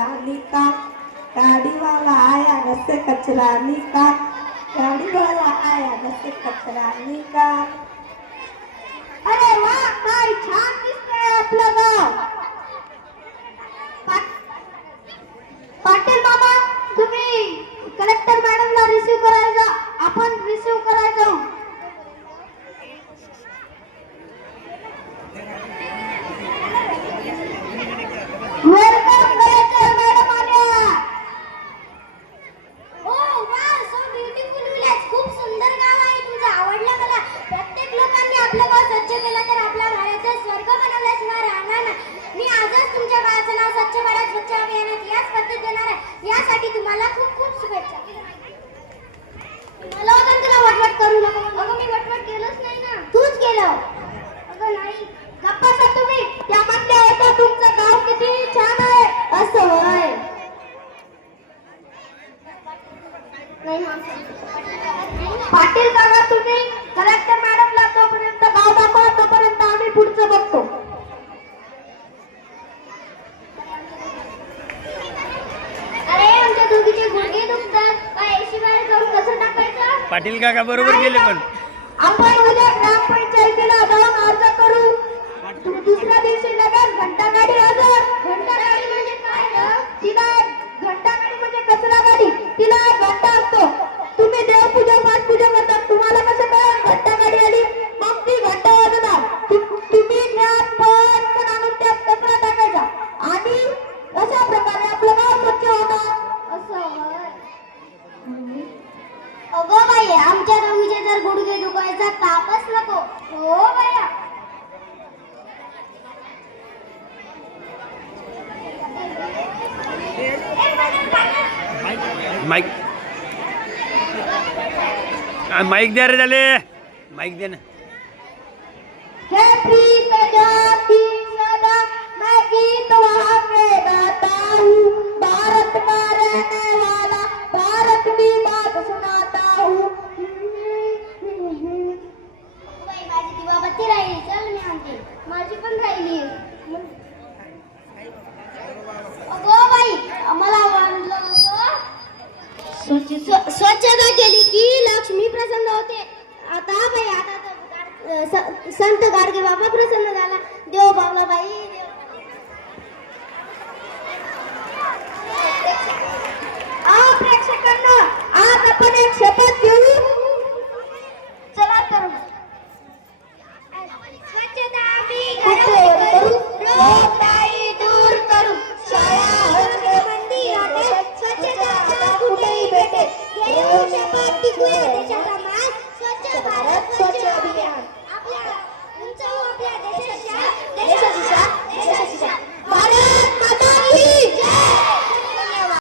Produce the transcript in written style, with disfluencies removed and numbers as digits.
कचरा निकाल, गाड़ी वाला आया घर से कचरा निकाल, गाड़ी वाला आया घर से कचरा निकाल। अरे वाह, काय छान दिसतंय आपलं गाव. पाटील मामा, तुम्ही कलेक्टर मॅडमला रिसीव्ह करायला जा. आपण रिसीव्ह करायला जाऊ. वेलकम कलेक्टर मॅडम आल्या. ओ वाव, सो ब्युटिफुल विलेज. खूप सुंदर गाव आहे तुझं, आवडलं मला. प्रत्येक लोकांनी आपलं गाव स्वच्छ केलं तर आपला भारत स्वर्ग बनवल्याशिवाय राहणार नाही. मी आजच तुमच्या गावाचं नाव स्वच्छ भारत स्वच्छ अभियानात याच पद्धत देणार आहे. यासाठी तुम्हाला खूप खूप शुभेच्छा. मला वगैरे तुला वटवट करू नको. अगं मी वटवट केलंच नाही ना. तूच केलं. अगं नाही. गप्पा सा तुम्ही. त्यामध्ये येतं तुमचं गाव किती छान आहे. असं होय. पाटील काका, तुम्ही कलेक्टर मॅडमला तोपर्यंत गाव दाखवा, तोपर्यंत आम्ही पुढचं बघतो. अरे आमच्या दोघीचे गुडघे दुखतात. काय एसी बाहेर जाऊन कसं टाकायचं? पाटील काका बरोबर गेले पण आपण उद्या ग्रामपंचायतीला जाऊन अर्ज करू. दुसऱ्या दिवशी लगेच घंटागाडी हजर. घंटागाडी म्हणजे काय ग? तिला घंटागाडी म्हणजे कचरा गाडी. तिला एक घंटा असतो. तुम्ही देवपूजा पाठपूजा करतात, तुम्हाला कसं कळेल घंटागाडी आली? मग ती घंटा वाजवणार. तुम्ही ज्ञान पण आणून त्यात कचरा टाकायचा आणि अशा प्रकारे आपलं गाव स्वच्छ होणार. असं होय. अगो बाई, आमच्या दोघीचे जर गुडघे दुखायचा तापच नको. हो बाया. माईक माईक द्या रे झाले. माईक दे ना. हे प्रीत जाती सदा मैं गीत वहाँ पे गाता हूँ. भारत का रहने वाला भारत की बात सुनाता हूँ. बाई, माझी दिवाबत्ती राहिली. चल मी आणते. माझी पण राहिली. अगो बाई, आम्हाला वाढलं असं. स्वच्छता केली की लक्ष्मी प्रसन्न होते. आता बाई, आता संत गाडगे बाबा प्रसन्न झाला. देव बाबा बाई.